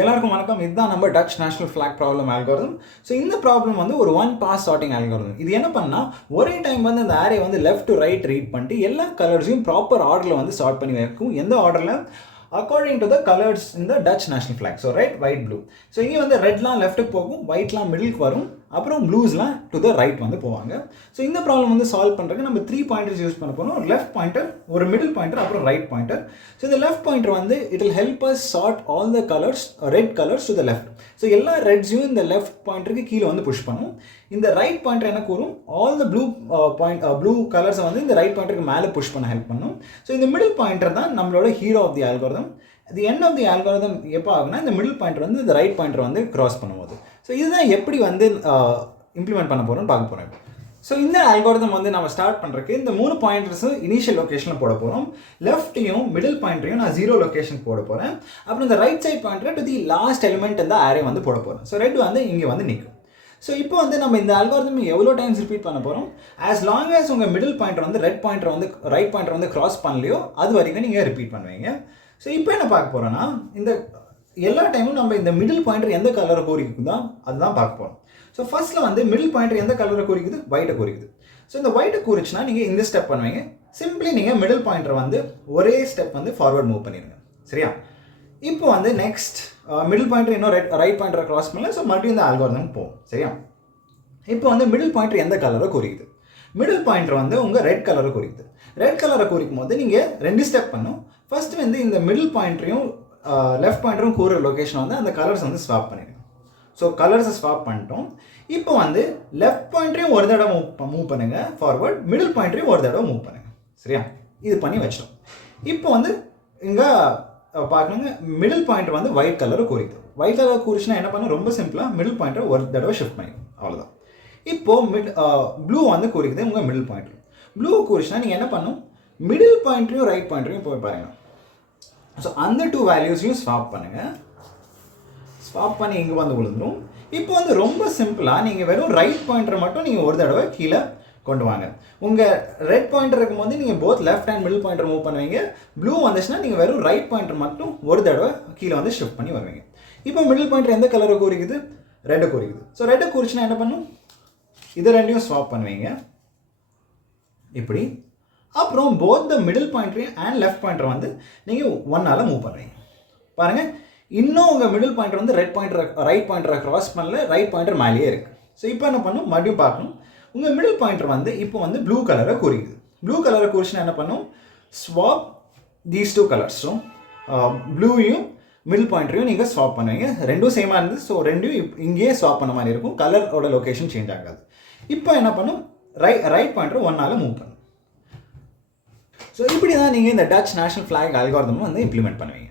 எல்லாருக்கும் வணக்கம். இதுதான் நம்ம touch national flag problem algorithm. So இந்த ப்ராப்ளம் வந்து ஒரு ஒன் பாஸ் சார்ட்டிங் அல்காரிதம். இது என்ன பண்ணால் ஒரே டைம் வந்து இந்த ஆரே வந்து லெஃப்ட் டு ரைட் ரீட் பண்ணிட்டு எல்லா கலர்ஸையும் ப்ராப்பர் ஆர்டரில் வந்து சார்ட் பண்ணி வைக்கும். எந்த ஆர்டரில்? According to the colours in the touch national flag. So red, white, blue. So இங்கே வந்து ரெட்லாம் லெஃப்ட்டுக்கு போகும், ஒயிட்லாம் மிடிலுக்கு வரும், அப்புறம் ப்ளூஸ்லாம் டு த ரைட் வந்து போவாங்க. ஸோ இந்த ப்ராப்ளம் வந்து சால்வ் பண்ணுறதுக்கு நம்ம 3 பாயிண்டர்ஸ் யூஸ் பண்ண போகிறோம். ஒரு லெஃப்ட் பாயிண்டர், ஒரு மிடில் பாயிண்டர், அப்புறம் ரைட் பாயிண்டர். ஸோ இந்த லெஃப்ட் பாயிண்டர் வந்து it will help us sort all the colours, red colours to the left. So எல்லா ரெட்ஸையும் இந்த லெஃப்ட் பாயிண்டருக்கு கீழே வந்து புஷ் பண்ணும். இந்த ரைட் பாயிண்டர் என்ன கூறும்? ஆல் த ப்ளூ கலர்ஸை வந்து இந்த ரைட் பாயிண்டருக்கு மேலே புஷ் பண்ண ஹெல்ப் பண்ணும். ஸோ இந்த மிடில் பாயிண்டர் தான் நம்மளோட hero of the algorithm. The end of the algorithm எப்போ ஆகுனா இந்த மிடில் பாயிண்டர் வந்து இந்த ரைட் பாயிண்டர் வந்து கிராஸ் பண்ணும்போது. ஸோ இதுதான் எப்படி வந்து இம்ப்ளிமெண்ட் பண்ண போகிறோம்னு பார்க்க போகிறோம். ஸோ இந்த அல்காரிதம் வந்து நம்ம ஸ்டார்ட் பண்ணுறதுக்கு இந்த 3 பாயிண்டர்ஸும் இனிஷியல் லொக்கேஷனில் போட போகிறோம். லெஃப்ட்டையும் மிடில் பாயிண்டரையும் நான் 0 லொக்கேஷன் போட போகிறேன். அப்புறம் இந்த right side pointer to the last element இந்த அரே வந்து போட போகிறேன். ஸோ ரெட் வந்து இங்கே வந்து நிற்கும். ஸோ இப்போ வந்து நம்ம இந்த அல்காரிதம் எவ்வளோ டைம்ஸ் ரிப்பீட் பண்ண போகிறோம்? ஆஸ் லாங் ஆஸ் உங்கள் மிடில் பாயிண்டர் வந்து ரைட் பாயிண்டர் வந்து கிராஸ் பண்ணலையோ அது வரைக்கும் நீங்கள் ரிப்பீட் பண்ணுவீங்க. ஸோ இப்போ என்ன பார்க்க போகிறோன்னா, இந்த எல்லா டைமும் நம்ம இந்த மிடில் பாயிண்டர் எந்த கலரை குறிக்குதோ அதுதான் பார்க்க போகிறோம். ஸோ ஃபர்ஸ்ட்டில் வந்து மிடில் பாயிண்டர் எந்த கலரை குறிக்குது? ஒயிட்டை குறிக்குது. ஸோ இந்த ஒயிட்டை குறிச்சுன்னா நீங்கள் இந்த ஸ்டெப் பண்ணுவீங்க. சிம்பிளி நீங்கள் மிடில் பாயிண்டர் வந்து ஒரே ஸ்டெப் வந்து ஃபார்வர்ட் மூவ் பண்ணிடுங்க. சரியா? இப்போ வந்து நெக்ஸ்ட் மிடில் பாயிண்டர் இன்னும் ரைட் பாயிண்டரை கிராஸ் பண்ணல. ஸோ மறுபடியும் இந்த அல்காரிதம் போகும். சரியா? இப்போ வந்து மிடில் பாயிண்டர் எந்த கலரை குறிக்குது? மிடில் பாயிண்டர் வந்து உங்கள் ரெட் கலரை குறிக்குது. ரெட் கலரை குறிக்கும் போது நீங்கள் 2 ஸ்டெப் பண்ணும். ஃபர்ஸ்ட் வந்து இந்த மிடில் பாயிண்டரையும் லெஃப்ட் பாயிண்டரும் கூற லொக்கேஷன் வந்து அந்த கலர்ஸ் வந்து ஸ்வாப் பண்ணிடுங்க. ஸோ கலர்ஸை ஸ்வாப் பண்ணிட்டோம். இப்போ வந்து லெஃப்ட் பாயிண்டரையும் ஒரு தடவை மூவ் பண்ணுங்க ஃபார்வர்ட், மிடில் பாயிண்டரையும் ஒரு தடவை மூவ் பண்ணுங்க. சரியா? இது பண்ணி வச்சிட்டோம். இப்போ வந்து இங்கே பார்க்கணுங்க, மிடில் பாயிண்டர் வந்து ஒயிட் கலரை குறிக்குது. ஒயிட் கலர் குறிச்சுன்னா என்ன பண்ண? ரொம்ப சிம்பிளாக மிடில் பாயிண்டரை ஒரு தடவை ஷிஃப்ட் பண்ணிக்கணும். அவ்வளோதான். இப்போது ப்ளூ வந்து குறிக்குது உங்கள் மிடில் பாயிண்டர். ப்ளூ குறிச்சுன்னா நீங்கள் என்ன பண்ணணும்? மிடில் பாயிண்டரையும் ரைட் பாயிண்டரையும் போய் பாருங்கள். ஸோ அந்த 2 வேல்யூஸையும் ஸ்வாப் பண்ணுங்கள். ஸ்வாப் பண்ணி இங்கே வந்து விழுந்துடும். இப்போ வந்து ரொம்ப சிம்பிளாக நீங்கள் வெறும் ரைட் பாயிண்டரை மட்டும் நீங்கள் ஒரு தடவை கீழே கொண்டு வாங்க. உங்கள் ரெட் பாயிண்டர் இருக்கும்போது நீங்கள் both left and middle pointer move பண்ணுவீங்க. ப்ளூ வந்துச்சுன்னா நீங்கள் வெறும் ரைட் பாயிண்டர் மட்டும் ஒரு தடவை கீழே வந்து ஷிஃப்ட் பண்ணி வருவீங்க. இப்போ மிடில் பாயிண்டர் எந்த கலரை குறிக்குது? ரெட்டை குறிக்குது. ஸோ ரெட்டை குறிச்சுன்னா என்ன பண்ணும்? இதை ரெண்டையும் ஸ்வாப் பண்ணுவீங்க இப்படி. அப்புறம் போத் த மிடில் பாயிண்டரையும் அண்ட் லெஃப்ட் பாயிண்டரை வந்து நீங்கள் 1ஆல் மூவ் பண்ணுவீங்க. பாருங்கள், இன்னும் உங்கள் மிடில் பாயிண்டர் வந்து ரைட் பாயிண்டரை கிராஸ் பண்ணல, ரைட் பாயிண்டர் மேலேயே இருக்குது. ஸோ இப்போ என்ன பண்ணும்? மறுபடியும் பார்க்கணும். உங்கள் மிடில் பாயிண்டர் வந்து இப்போ வந்து ப்ளூ கலரை குறிக்குது. ப்ளூ கலரை குறிச்சுன்னா என்ன பண்ணும்? Swap these 2 colours. ஸோ ப்ளூவையும் மிடில் பாயிண்டரையும் நீங்கள் ஸ்வாப் பண்ணுவீங்க. ரெண்டும் சேமாக இருந்து ஸோ ரெண்டையும் இங்கேயே ஸ்வாப் பண்ண மாதிரி இருக்கும். கலரோட லொக்கேஷன் சேஞ்ச் ஆகாது. இப்போ என்ன பண்ணும்? ரைட் பாயிண்டர் 1ஆல் மூவ் பண்ணும். ஸோ இப்படி தான் நீங்கள் இந்த டச் நேஷனல் ஃபிளாக் அல்காரிதம் வந்து இம்ப்ளிமெண்ட் பண்ணுவீங்க.